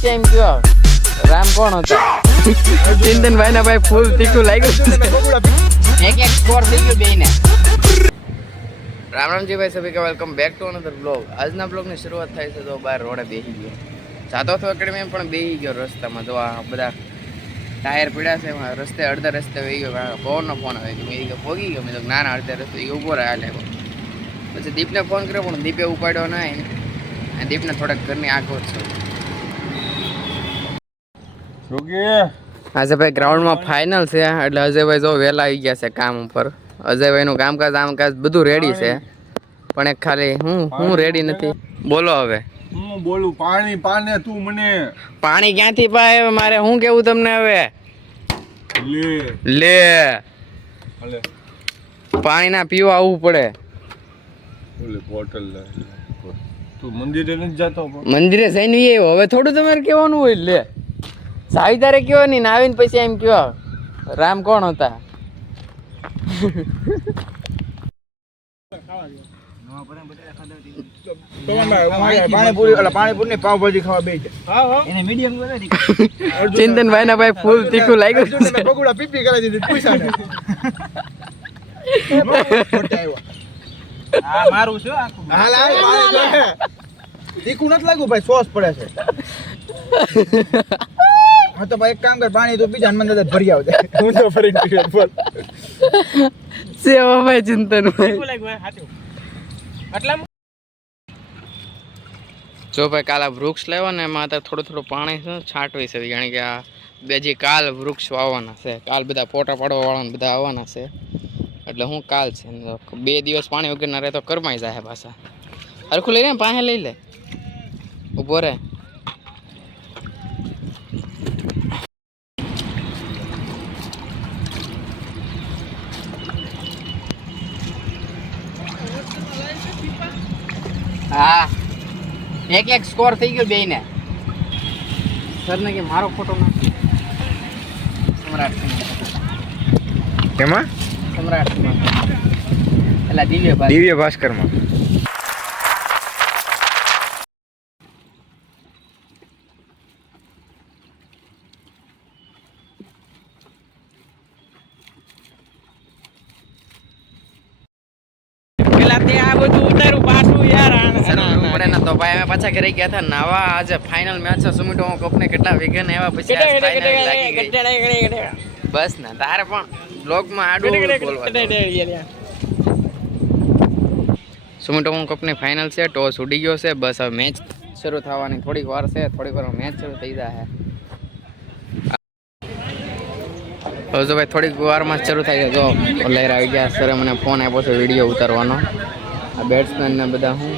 પછી એમ કયો રામ કોણ હતા? ચિંતનભાઈ ના ભાઈ ફૂલ તીખું લાગ્યું, એક એક સ્કોર થઈ ગયો બેને. રામ રામજી ભાઈ સભી का welcome back to another blog. આજના બ્લોગની શરૂઆત થાય છે તો બહાર રોડે બેસી ગયો, જાતો હતો એકેડમી પણ બેસી ગયો રસ્તામાં. તો આ બધા ટાયર પીડા છે, રસ્તે અડધા રસ્તે વહી ગયો. પવનનો ફોન આવે કે મેં પોગી ગયો. મેં તો નાના અડધા રસ્તે ઊભો રહ્યા લેવો. પછી દીપને ફોન કર્યો પણ દીપે ઉપાડ્યો નહીં. દીપને થોડાક ઘરની આગો છે. અજયભાઈ ગ્રાઉન્ડમાં ફાઇનલ છે એટલે અજયભાઈ જો વહેલા આવી ગયા છે કામ ઉપર. અજયભાઈનું કામકાજ બધું રેડી છે પણ એક ખાલી હું રેડી નથી. બોલો હવે. હું બોલું પાણી તું મને પાણી ક્યાંથી પાય મારે શું કેવું તમને હવે? લે પાણી ના પીવા આવવું પડે. બોટલ તું મંદિરે નથી જતો? મંદિરે જઈને આવ્યો, હવે થોડું તમારે કહેવાનું હોય. લે સાવી તારે કયો નહીં ને આવીને પછી એમ કયો રામ કોણ હતા? ચિંતનભાઈ ના ભાઈ ફૂલ તીખું લાગ્યું. તીખું નથી લાગ્યું ભાઈ, સોસ પડે છે. હા તો ભાઈ એક કામ કર, પાણી તો બીજા મને ભરી આવજે. હું તો ફરી સેવા ભાઈ ચિંતનભાઈ. જો ભાઈ કાલ આ વૃક્ષ લેવા ને એમાં થોડું પાણી છે છાંટવી છે, જાણે કે આ બે કાલ વૃક્ષ વાવવાના છે. કાલ બધા ફોટા પાડવા વાળા બધા આવવાના છે એટલે હું કાલ છે 2 દિવસ પાણી વગર ના રહે તો કરમાઈ જાય પાછા. હરખું લઈ લે, પાસે લઈ લે, ઉભો રહે. હા એક સ્કોર થઈ ગયો બેને. સર ને કે મારો ફોટો નાખી સમ્રાટ. કેમાં? સમ્રાટ એટલે દિવ્ય ભાસ્કર માં. તો ભાઈ અમે પાછા ઘરે ગયા હતા નાવા. આજે ફાઇનલ મેચ છે સુમિટો કપને. કેટલા વિઘન આવ્યા પછી બસ ને તારે પણ બ્લોગમાં આડું બોલવાનું. સુમિટો કપની ફાઇનલ છે, ટોસ ઉડી ગયો છે. બસ હવે મેચ શરૂ થવાની થોડીક વાર છે, થોડીક વાર મેચ શરૂ થઈ જાય. હવે જો ભાઈ થોડીક વારમાં શરૂ થાય છે. જો લહેર આવી ગયા. સરે મને ફોન આપ્યો છે વિડીયો ઉતારવાનો. આ બેટ્સમેન ને બધા હું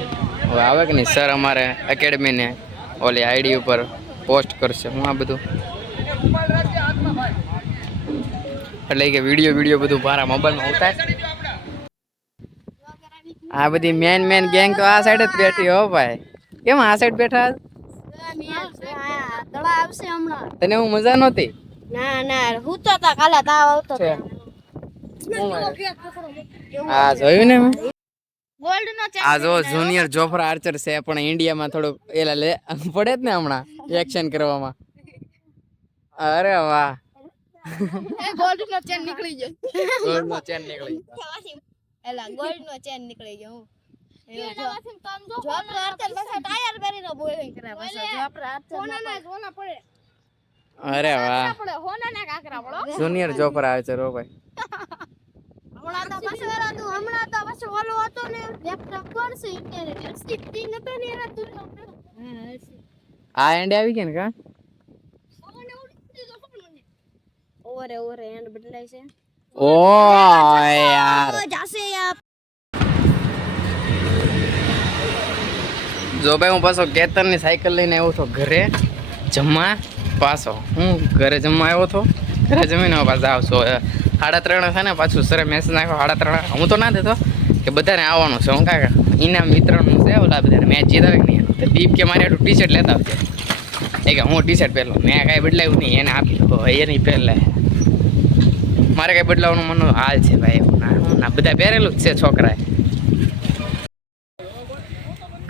હવે આવે કે નહીં સર અમારે એકેડમીને ઓલી આઈડી ઉપર પોસ્ટ કરશે. હું આ બધું એટલે કે વિડીયો બધું મારા મોબાઈલમાં ઉતાર. આ બધી મેન ગેંગ તો આ સાઈડ જ બેઠી હો ભાઈ. કેમ આ સાઈડ બેઠા? તને હું મજા નહોતી? ના હું તો કાલે તાવ આવતો. હા જોયું ને મેં. ગોલ્ડ નો ચેન. આ જો જુનિયર જોફ્રા આર્ચર છે પણ ઇન્ડિયામાં થોડુંક એલા લે પડે જ ને હમણાં એક્શન કરવામાં. અરે વાહ, ગોલ્ડ નો ચેન નીકળી ગયો. ગોલ્ડ નો ચેન નીકળી એલા ગોલ્ડ નો ચેન નીકળી ગયો. જોફ્રા આર્ચર પાછા ટાયર પહેરીને બોલિંગ કરે. પાછા જોફ્રા આર્ચર સોના પડે. અરે વાહ, પડે હોના ના કાકરા પડો. જુનિયર જોફ્રા આર્ચર હો ભાઈ. હમણાં તો પછી ઓલો હતો ને લેપટોપ કોણ છે ઇન્ટરનેટ સ્ટીક નતો ને એરા તું. આ એન્ડ આવી ગયા ને કા ઓરે એન્ડ બદલાય છે. ઓ યાર જાસે યાર. જો ભાઈ હું પાછો કેતનની સાયકલ લઈને આવ્યો તો ઘરે જમવા. પાછો હું ઘરે જમવા આવ્યો તો, ઘરે જમીને પાછા આવશો 3:30 છે ને. પાછું સરે મેસેજ નાખ્યો 3:30. હું તો ના દેતો કે બધાને આવવાનું છે. હું કાકા ઇનામ વિતરણનું છે ઓલા બધાને મેચ જીતાવે કે નહીં. તો દીપ કે મારે ટી શર્ટ લેતા આવજે. એ કે હું ટી શર્ટ પહેરલો. મેં કાંઈ બદલાવ્યું નહીં, એને આપી દો એ નહીં પહેરલે. મારે કાંઈ બદલાવવાનું મનનો હાલ છે ભાઈ. ના બધા પહેરેલું જ છે છોકરાએ.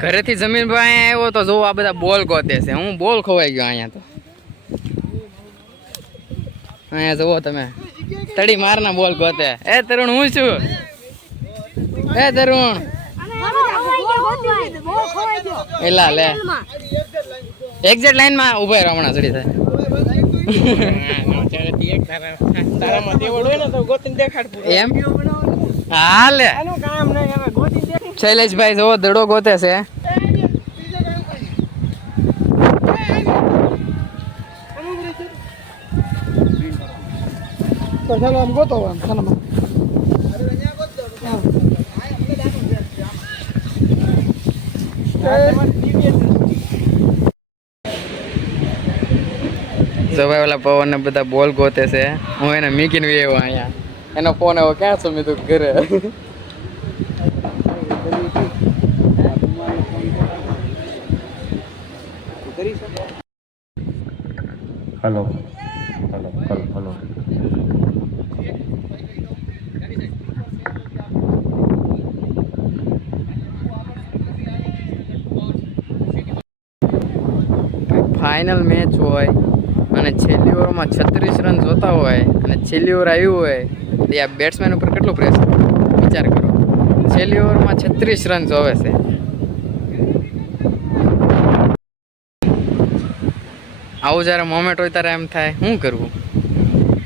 ઘરેથી જમીન પર અહીંયા આવ્યો તો જો આ બધા બોલ ગોતે છે. હું બોલ ખોવાઈ ગયો અહીંયા તો. અહીંયા જુઓ તમે તડી મારના બોલ ગોતે. એ તરુણ હું છું. એ તરુણ એલા લે એક્ઝેક્ટ લાઈન માં ઉભા રહો હમણાં ચડી થાય એમ હાલે. શૈલેષભાઈ જો દડો ગોતે છે. જો ભાઈ ઓલા પવન ને બધા બોલ ગોતે છે. હું એને મીકીને આવ્યો અહીંયા. એનો ફોન આવ્યો ક્યાં છો? મેં તો ઘરે. Hello hello hello hello final match હોય અને છેલ્લી ઓવરમાં 36 રન જોતા હોય અને છેલ્લી ઓવર આવ્યું હોય તો આ બેટ્સમેન ઉપર કેટલું પ્રેશર વિચાર કરો. છેલ્લી ઓવરમાં 36 રન જોવે છે. આવું જ્યારે મોમેન્ટ હોય ત્યારે એમ થાય શું કરવું.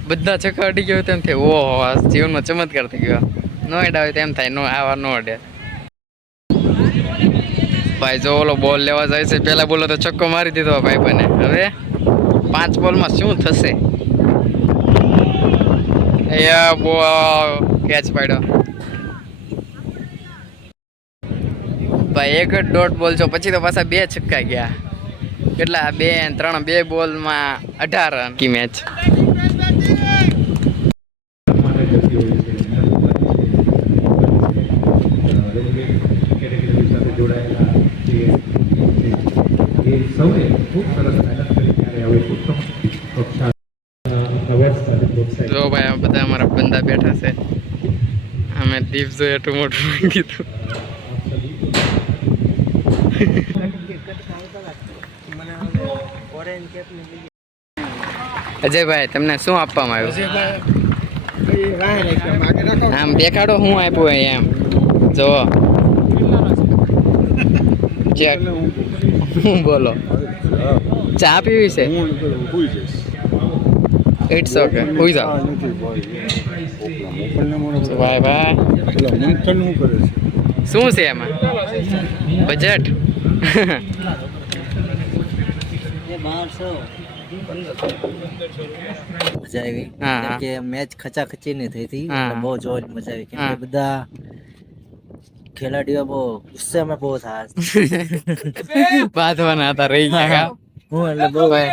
બધા છક્કા અડી ગયો તેમ થાય ઓહો આ જીવનમાં ચમત્કાર થઈ ગયો. નો એડ આવે તેમ થાય નો આવા નો અડે. ભાઈ જો ઓલો બોલ લેવા જાય છે. પેલા બોલો તો છક્કો મારી દીધો ભાઈ બને. હવે 5 બોલમાં શું થશે? કેચ પાડ્યો ભાઈ. એક જ ડોટ બોલ છો પછી તો પાછા 2 છક્કા ગયા. કેટલા 2 અને 3 2 બોલમાં 18 રન કી મેચ. જો ભાઈ આ બધા અમારા બંદા બેઠા છે. અમે દીપ જો એટલું મોટું કીધું. અજયભાઈ તમને શું આપવામાં આવ્યું? આમ દેખાડો શું આપ્યું હોય એમ. જો ચેક બોલો. ચા પીવી છે? ઇટ્સ ઓકે હુઈ જાઓ. ભાઈ ભાઈ શું છે એમાં બજેટ? મજા આવી હા, કેમ હા. કે મેચ ખચાખચી ની થઈ હતી. હા. એટલે બહુ જોવાની મજા આવી કેમ હા. કે બધા ખેલાડીઓ બહુ ગુસ્સામાં બહુ થયા. બાંધવાના હતા રહી ગયા. હું એટલે બહુ કયો?